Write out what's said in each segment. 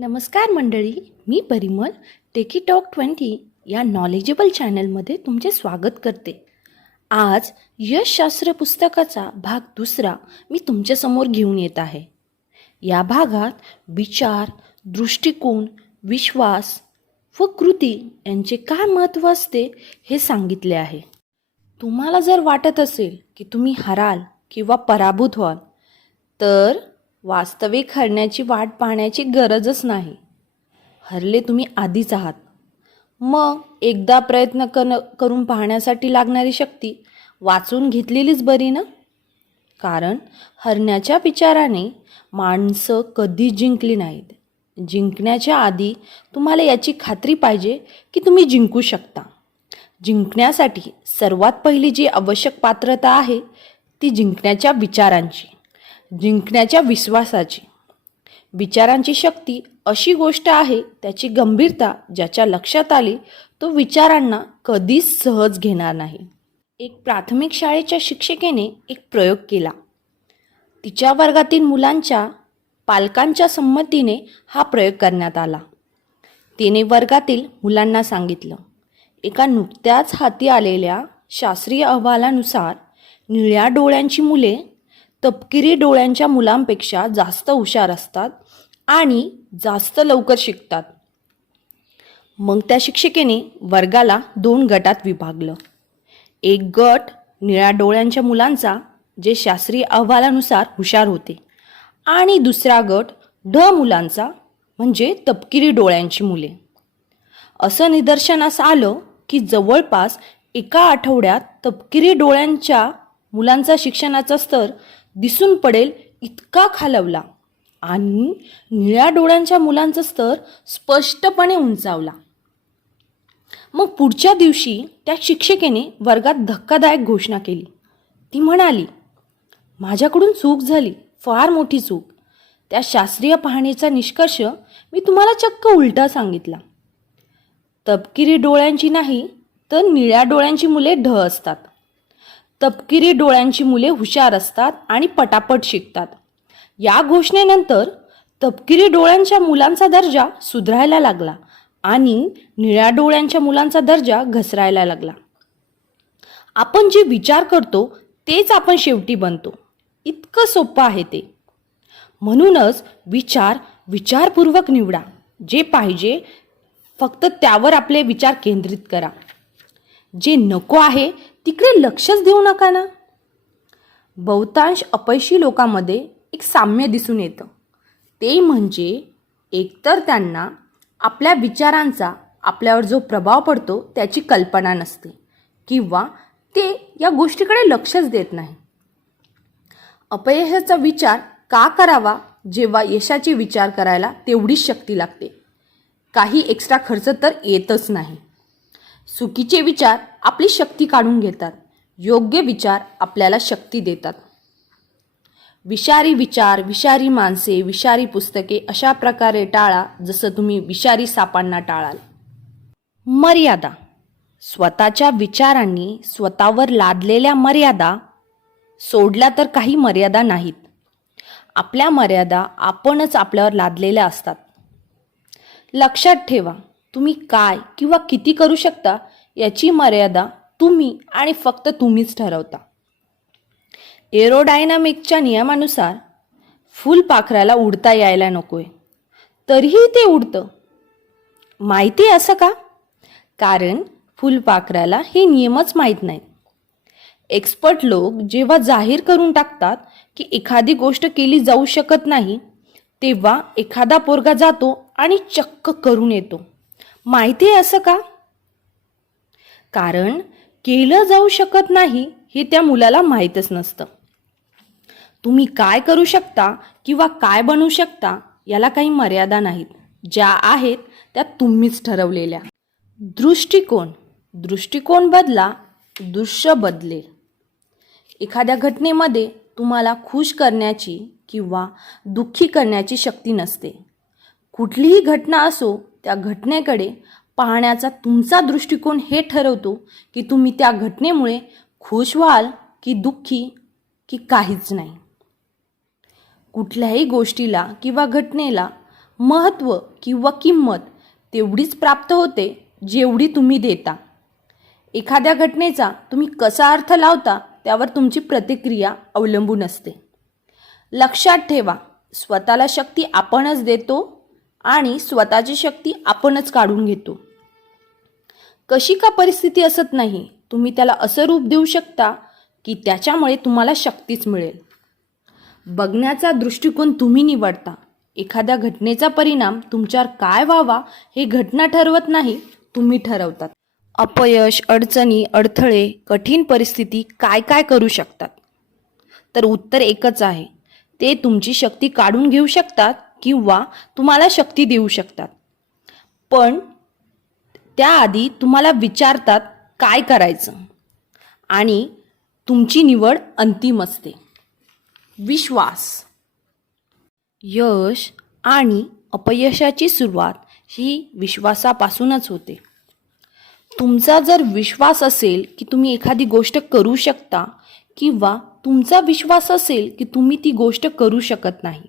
नमस्कार मंडळी, मी परिमल टेकी टॉक 20 या नॉलेजेबल चॅनलमध्ये तुमचे स्वागत करते. आज यशशास्त्र पुस्तकाचा भाग 2 मी तुमच्यासमोर घेऊन येत आहे. या भागात विचार, दृष्टिकोन, विश्वास व कृती यांचे काय महत्त्व असते हे सांगितले आहे. तुम्हाला जर वाटत असेल की तुम्ही हराल किंवा पराभूत व्हाल तर वास्तविक हरण्याची वाट पाहण्याची गरजच नाही. हरले तुम्ही आधीच आहात. मग एकदा प्रयत्न करून पाहण्यासाठी लागणारी शक्ती वाचून घेतलेलीच बरी ना. कारण हरण्याच्या विचाराने माणसं कधी जिंकली नाहीत. जिंकण्याच्या आधी तुम्हाला याची खात्री पाहिजे की तुम्ही जिंकू शकता. जिंकण्यासाठी सर्वात पहिली जी आवश्यक पात्रता आहे ती जिंकण्याच्या विचारांची, जिंकण्याच्या विश्वासाची. विचारांची शक्ती अशी गोष्ट आहे, त्याची गंभीरता ज्याच्या लक्षात आली तो विचारांना कधीच सहज घेणार नाही. एक प्राथमिक शाळेच्या शिक्षिकेने एक प्रयोग केला. तिच्या वर्गातील मुलांच्या पालकांच्या संमतीने हा प्रयोग करण्यात आला. तिने वर्गातील मुलांना सांगितलं, एका नुकत्याच हाती आलेल्या शास्त्रीय अहवालानुसार निळ्या डोळ्यांची मुले तपकिरी डोळ्यांच्या मुलांपेक्षा जास्त हुशार असतात आणि जास्त लवकर शिकतात. मग त्या शिक्षिकेने वर्गाला 2 गटात विभागलं. एक गट निळ्या डोळ्यांच्या मुलांचा, जे शास्त्रीय अहवालानुसार हुशार होते, आणि दुसरा गट ढ मुलांचा, म्हणजे तपकिरी डोळ्यांची मुले. असं निदर्शनास आलं की जवळपास एका आठवड्यात तपकिरी डोळ्यांच्या मुलांचा शिक्षणाचा स्तर दिसून पडेल इतका खालवला आणि निळ्या डोळ्यांच्या मुलांचा स्तर स्पष्टपणे उंचावला. मग पुढच्या दिवशी त्या शिक्षिकेने वर्गात धक्कादायक घोषणा केली. ती म्हणाली, माझ्याकडून चूक झाली, फार मोठी चूक. त्या शास्त्रीय पाहणीचा निष्कर्ष मी तुम्हाला चक्क उलटा सांगितला. तपकिरी डोळ्यांची नाही तर निळ्या डोळ्यांची मुले ढ असतात. तपकिरी डोळ्यांची मुले हुशार असतात आणि पटापट शिकतात. या घोषणेनंतर तपकिरी डोळ्यांच्या मुलांचा दर्जा सुधारायला लागला आणि निळ्या डोळ्यांच्या मुलांचा दर्जा घसरायला लागला. आपण जे विचार करतो तेच आपण शेवटी बनतो. इतकं सोपं आहे ते. म्हणूनच विचार विचारपूर्वक निवडा. जे पाहिजे फक्त त्यावर आपले विचार केंद्रित करा. जे नको आहे तिकडे लक्षच देऊ नका ना. बहुतांश अपयशी लोकांमध्ये एक साम्य दिसून येतं. ते म्हणजे एकतर त्यांना आपल्या विचारांचा आपल्यावर जो प्रभाव पडतो त्याची कल्पना नसते, किंवा ते या गोष्टीकडे लक्षच देत नाही. अपयशाचा विचार का करावा जेव्हा यशाचे विचार करायला तेवढीच शक्ती लागते. काही एक्स्ट्रा खर्च तर येतच नाही. चुकीचे विचार आपली शक्ती काढून घेतात. योग्य विचार आपल्याला शक्ती देतात. विषारी विचार, विषारी माणसे, विषारी पुस्तके अशा प्रकारे टाळा जसं तुम्ही विषारी सापांना टाळाल. मर्यादा. स्वतःच्या विचारांनी स्वतःवर लादलेल्या मर्यादा सोडल्या तर काही मर्यादा नाहीत. आपल्या मर्यादा आपणच आपल्यावर लादलेल्या असतात. लक्षात ठेवा, तुम्ही काय किंवा किती करू शकता याची मर्यादा तुम्ही आणि फक्त तुम्हीच ठरवता. एरोडायनामिकच्या नियमानुसार फुलपाखराला उडता यायला नकोय, तरीही ते उडतं. माहिती असं का? कारण फुलपाखराला हे नियमच माहीत नाहीत. एक्सपर्ट लोक जेव्हा जाहीर करून टाकतात की एखादी गोष्ट केली जाऊ शकत नाही, तेव्हा एखादा पोरगा जातो आणि चक्क करून येतो. माहिती आहे असं का? कारण केलं जाऊ शकत नाही हे त्या मुलाला माहीतच नसतं. तुम्ही काय करू शकता किंवा काय बनवू शकता याला काही मर्यादा नाहीत. ज्या आहेत त्या तुम्हीच ठरवलेल्या. दृष्टिकोन. दृष्टिकोन बदला, दृश्य बदलेल. एखाद्या घटनेमध्ये तुम्हाला खुश करण्याची किंवा दुःखी करण्याची शक्ती नसते. कुठलीही घटना असो, त्या घटनेकडे पाहण्याचा तुमचा दृष्टिकोन हे ठरवतो की तुम्ही त्या घटनेमुळे खुश व्हाल की दुःखी की काहीच नाही. कुठल्याही गोष्टीला किंवा घटनेला महत्त्व किंवा किंमत तेवढीच प्राप्त होते जेवढी तुम्ही देता. एखाद्या घटनेचा तुम्ही कसा अर्थ लावता त्यावर तुमची प्रतिक्रिया अवलंबून असते. लक्षात ठेवा, स्वतःला शक्ती आपणच देतो आणि स्वतःची शक्ती आपणच काढून घेतो. कशी का परिस्थिती असत नाही, तुम्ही त्याला असं रूप देऊ शकता की त्याच्यामुळे तुम्हाला शक्तीच मिळेल. बघण्याचा दृष्टिकोन तुम्ही निवडता. एखाद्या घटनेचा परिणाम तुमच्यावर काय व्हावा हे घटना ठरवत नाही, तुम्ही ठरवतात. अपयश, अडचणी, अडथळे, कठीण परिस्थिती काय काय करू शकतात? तर उत्तर एकच आहे, ते तुमची शक्ती काढून घेऊ शकतात किंवा तुम्हाला शक्ती देऊ शकतात. पण त्याआधी तुम्हाला विचारतात काय करायचं आणि तुमची निवड अंतिम असते. विश्वास. यश आणि अपयशाची सुरुवात ही विश्वासापासूनच होते. तुमचा जर विश्वास असेल की तुम्ही एखादी गोष्ट करू शकता किंवा तुमचा विश्वास असेल की तुम्ही ती गोष्ट करू शकत नाही,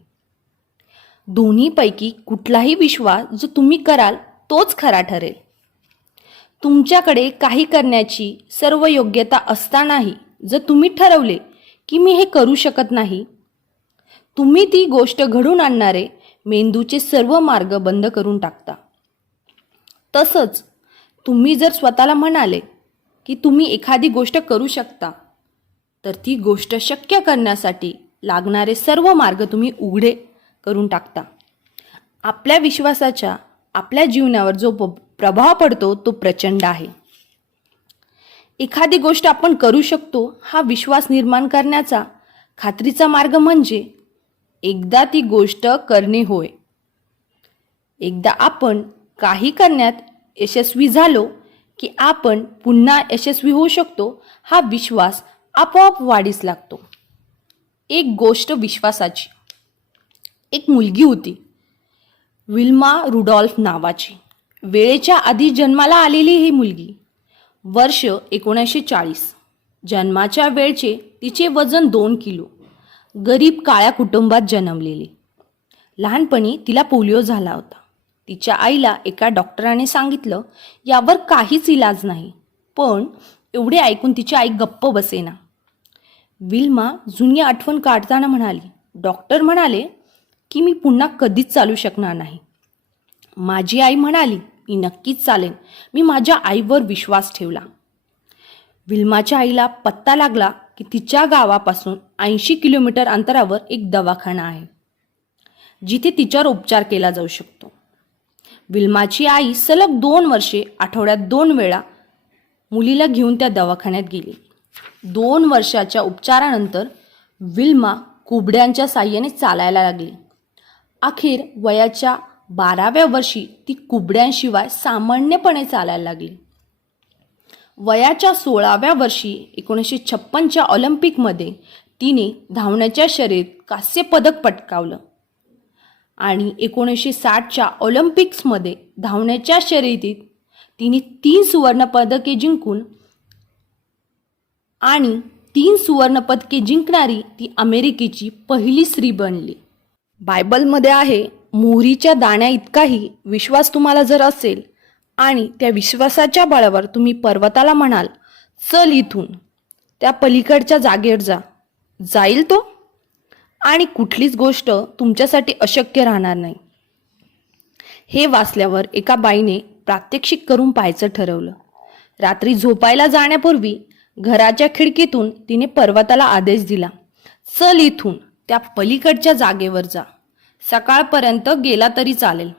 दोन्हीपैकी कुठलाही विश्वास जो तुम्ही कराल तोच खरा ठरेल. तुमच्याकडे काही करण्याची सर्व योग्यता असतानाही जर तुम्ही ठरवले की मी हे करू शकत नाही, तुम्ही ती गोष्ट घडून आणणारे मेंदूचे सर्व मार्ग बंद करून टाकता. तसंच तुम्ही जर स्वतःला म्हणाले की तुम्ही एखादी गोष्ट करू शकता, तर ती गोष्ट शक्य करण्यासाठी लागणारे सर्व मार्ग तुम्ही उघडे करून टाकता. आपल्या विश्वासाचा आपल्या जीवनावर जो प्रभाव पडतो तो प्रचंड आहे. एखादी गोष्ट आपण करू शकतो हा विश्वास निर्माण करण्याचा खात्रीचा मार्ग म्हणजे एकदा ती गोष्ट करणे होय. एकदा आपण काही करण्यात यशस्वी झालो की आपण पुन्हा यशस्वी होऊ शकतो हा विश्वास आपोआप वाढीस लागतो. एक गोष्ट विश्वासाची. एक मुलगी होती, विल्मा रुडॉल्फ नावाची. वेळेच्या आधी जन्माला आलेली ही मुलगी. वर्ष 1940. जन्माच्या वेळचे तिचे वजन 2 किलो. गरीब काळ्या कुटुंबात जन्मलेली. लहानपणी तिला पोलिओ झाला होता. तिच्या आईला एका डॉक्टराने सांगितलं यावर काहीच इलाज नाही, पण एवढे ऐकून तिची आई गप्प बसेना. विल्मा जुनी आठवण काढताना म्हणाली, डॉक्टर म्हणाले की मी पुन्हा कधीच चालू शकणार नाही. माझी आई म्हणाली मी नक्कीच चालेन. मी माझ्या आईवर विश्वास ठेवला. विल्माच्या आईला पत्ता लागला की तिच्या गावापासून 80 किलोमीटर अंतरावर एक दवाखाना आहे जिथे तिच्यावर उपचार केला जाऊ शकतो. विल्माची आई सलग 2 वर्षे आठवड्यात 2 वेळा मुलीला घेऊन त्या दवाखान्यात गेली. 2 वर्षाच्या उपचारानंतर विल्मा कुबड्यांच्या साह्याने चालायला लागली. अखेर वयाच्या 12व्या वर्षी ती कुबड्यांशिवाय सामान्यपणे चालायला लागली. वयाच्या 16व्या वर्षी 1956च्या ऑलिम्पिकमध्ये तिने धावण्याच्या शर्यतीत कांस्य पदक पटकावलं आणि 1960च्या ऑलिम्पिक्समध्ये धावण्याच्या शर्यतीत तिने 3 सुवर्णपदके जिंकून आणि 3 सुवर्णपदके जिंकणारी ती अमेरिकेची पहिली स्त्री बनली. बायबलमध्ये आहे, मोहरीच्या दाण्या इतकाही विश्वास तुम्हाला जर असेल आणि त्या विश्वासाच्या बळावर तुम्ही पर्वताला म्हणाल चल इथून त्या पलीकडच्या जागेवर जा, जाईल तो आणि कुठलीच गोष्ट तुमच्यासाठी अशक्य राहणार नाही. हे वाचल्यावर एका बाईने प्रात्यक्षिक करून पाहायचं ठरवलं. रात्री झोपायला जाण्यापूर्वी घराच्या खिडकीतून तिने पर्वताला आदेश दिला, चल इथून त्या पलीकडच्या जागेवर जा, सकाळपर्यंत गेला तरी चालेल.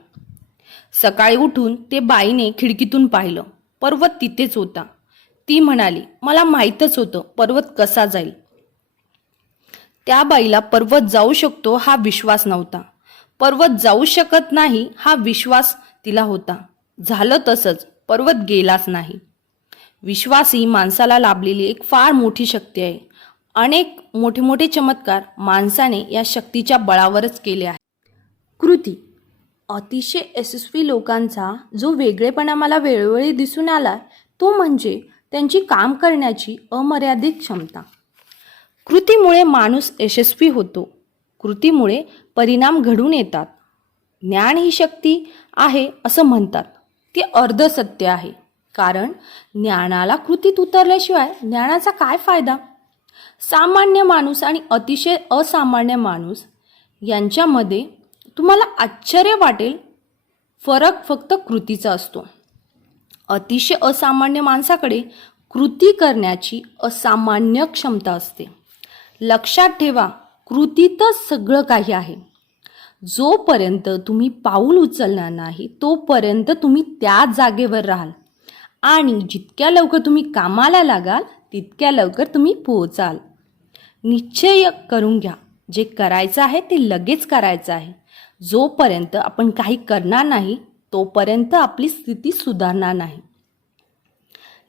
सकाळी उठून ते बाईने खिडकीतून पाहिलं, पर्वत तिथेच होता. ती म्हणाली, मला माहीतच होतं पर्वत कसा जाईल. त्या बाईला पर्वत जाऊ शकतो हा विश्वास नव्हता, पर्वत जाऊ शकत नाही हा विश्वास तिला होता. झालं तसंच, पर्वत गेलाच नाही. विश्वास ही माणसाला लाभलेली एक फार मोठी शक्ती आहे. अनेक मोठे मोठे चमत्कार माणसाने या शक्तीच्या बळावरच केले आहेत. कृती. अतिशय यशस्वी लोकांचा जो वेगळेपणा मला वेळोवेळी दिसून आला तो म्हणजे त्यांची काम करण्याची अमर्यादित क्षमता. कृतीमुळे माणूस यशस्वी होतो. कृतीमुळे परिणाम घडून येतात. ज्ञान ही शक्ती आहे असं म्हणतात, ते अर्ध सत्य आहे. कारण ज्ञानाला कृतीत उतरल्याशिवाय ज्ञानाचा काय फायदा. सामान्य माणूस आणि अतिशय असामान्य माणूस यांच्यामध्ये तुम्हाला आश्चर्य वाटेल, फरक फक्त कृतीचा असतो. अतिशय असामान्य माणसाकडे कृती करण्याची असामान्य क्षमता असते. लक्षात ठेवा, कृतीतच सगळं काही आहे. जोपर्यंत तुम्ही पाऊल उचलणार नाही तोपर्यंत तुम्ही त्याच जागेवर राहाल आणि जितक्या लवकर तुम्ही कामाला लागाल तितक्या लवकर तुम्ही पोहोचाल. निश्चय करून घ्या, जे करायचं आहे ते लगेच करायचं आहे. जोपर्यंत आपण काही करणार नाही तोपर्यंत आपली स्थिती सुधारणार नाही.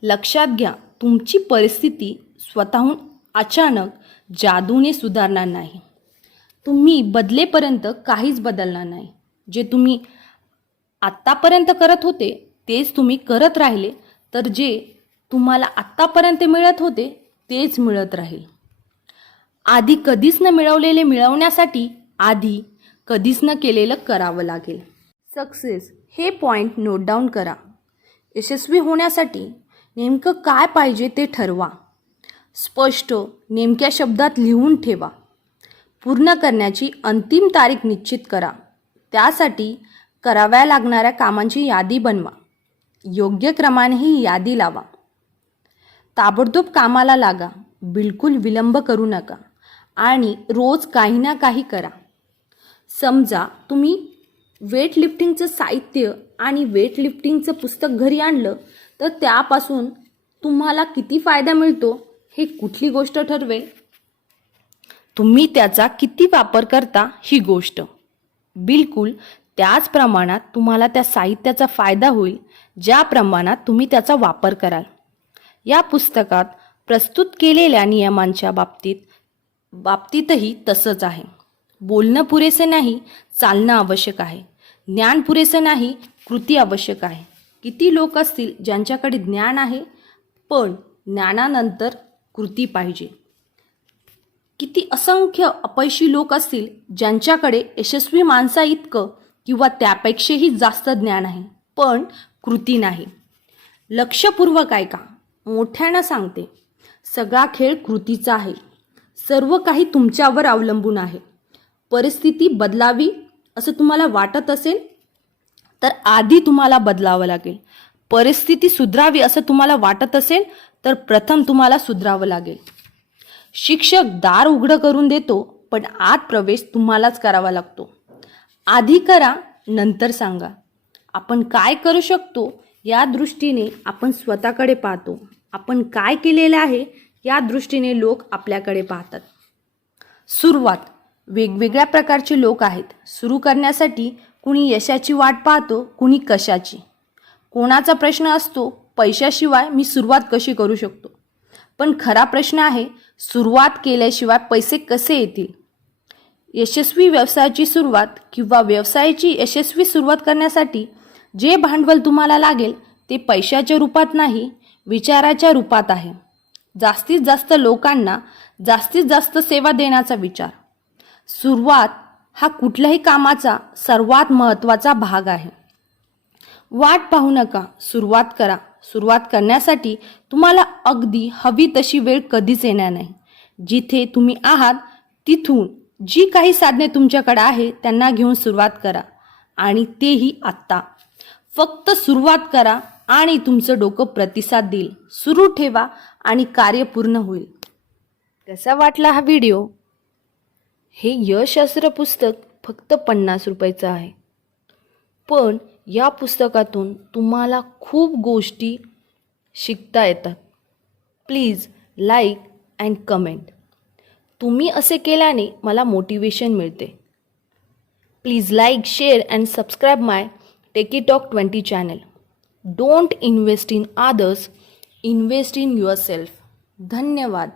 लक्षात घ्या, तुमची परिस्थिती स्वतःहून अचानक जादूने सुधारणार नाही. तुम्ही बदलेपर्यंत काहीच बदलणार नाही. जे तुम्ही आत्तापर्यंत करत होते तेच तुम्ही करत राहिले तर जे तुम्हाला आत्तापर्यंत मिळत होते तेच मिळत राहील. आधी कधीच न मिळवलेले मिळवण्यासाठी आधी कधीच न केलेलं करावं लागेल. सक्सेस हे पॉईंट नोट डाऊन करा. यशस्वी होण्यासाठी नेमकं काय पाहिजे ते ठरवा. स्पष्ट नेमक्या शब्दात लिहून ठेवा. पूर्ण करण्याची अंतिम तारीख निश्चित करा. त्यासाठी कराव्या लागणाऱ्या कामांची यादी बनवा. योग्य क्रमाने ही यादी लावा. ताबडतोब कामाला लागा. बिलकुल विलंब करू नका आणि रोज काही ना काही करा. समजा तुम्ही वेटलिफ्टिंगचं साहित्य आणि वेटलिफ्टिंगचं पुस्तक घरी आणलं तर त्यापासून तुम्हाला किती फायदा मिळतो हे कुठली गोष्ट ठरवेल? तुम्ही त्याचा किती वापर करता ही गोष्ट. बिलकुल त्याच प्रमाणात तुम्हाला त्या साहित्याचा फायदा होईल ज्या प्रमाणात तुम्ही त्याचा वापर कराल. या पुस्तकात प्रस्तुत केलेल्या नियमांच्या बाबतीतही तसंच आहे. बोलणं पुरेसे नाही, चालणं आवश्यक आहे. ज्ञान पुरेसं नाही, कृती आवश्यक आहे. किती लोक असतील ज्यांच्याकडे ज्ञान आहे पण ज्ञानानंतर कृती पाहिजे. किती असंख्य अपयशी लोक असतील ज्यांच्याकडे यशस्वी माणसा इतकं किंवा त्यापेक्षाही जास्त ज्ञान आहे पण कृती नाही. लक्षपूर्वक ऐका, मोठ्यानं सांगते, सगळा खेळ कृतीचा आहे. सर्व काही तुमच्यावर अवलंबून आहे. परिस्थिती बदलावी असं तुम्हाला वाटत असेल तर आधी तुम्हाला बदलावं लागेल. परिस्थिती सुधारावी असं तुम्हाला वाटत असेल तर प्रथम तुम्हाला सुधारावं लागेल. शिक्षक दार उघडं करून देतो पण आत प्रवेश तुम्हालाच करावा लागतो. आधी करा, नंतर सांगा. आपण काय करू शकतो या दृष्टीने आपण स्वतःकडे पाहतो. आपण काय केलेलं आहे या दृष्टीने लोक आपल्याकडे पाहतात. सुरुवात. वेगवेगळ्या प्रकारचे लोक आहेत. सुरू करण्यासाठी कुणी यशाची वाट पाहतो, कुणी कशाची. कोणाचा प्रश्न असतो, पैशाशिवाय मी सुरुवात कशी करू शकतो. पण खरा प्रश्न आहे, सुरुवात केल्याशिवाय पैसे कसे येतील. यशस्वी व्यवसायाची सुरुवात किंवा व्यवसायाची यशस्वी सुरुवात करण्यासाठी जे भांडवल तुम्हाला लागेल ते पैशाच्या रूपात नाही, विचाराच्या रूपात आहे. जास्तीत जास्त लोकांना जास्तीत जास्त सेवा देण्याचा विचार. सुरुवात हा कुठल्याही कामाचा सर्वात महत्त्वाचा भाग आहे. वाट पाहू नका, सुरुवात करा. सुरुवात करण्यासाठी तुम्हाला अगदी हवी तशी वेळ कधीच येणार नाही. जिथे तुम्ही आहात तिथून जी काही साधने तुमच्याकडे आहे त्यांना घेऊन सुरुवात करा आणि तेही आत्ता. फक्त सुरुवात करा आणि तुमचं डोकं प्रतिसाद देईल. सुरू ठेवा आणि कार्य पूर्ण होईल. कसा वाटला हा व्हिडिओ? हे यशशास्त्र पुस्तक फक्त 50 रुपयाचं आहे. पण या पुस्तकातून तुम्हाला खूप गोष्टी शिकता येतात. Please like and comment. तुम्ही असे केल्याने मला मोटिवेशन मिळते. Please like, share and subscribe my Techy Talk 20 channel. Don't invest in others, invest in yourself. धन्यवाद.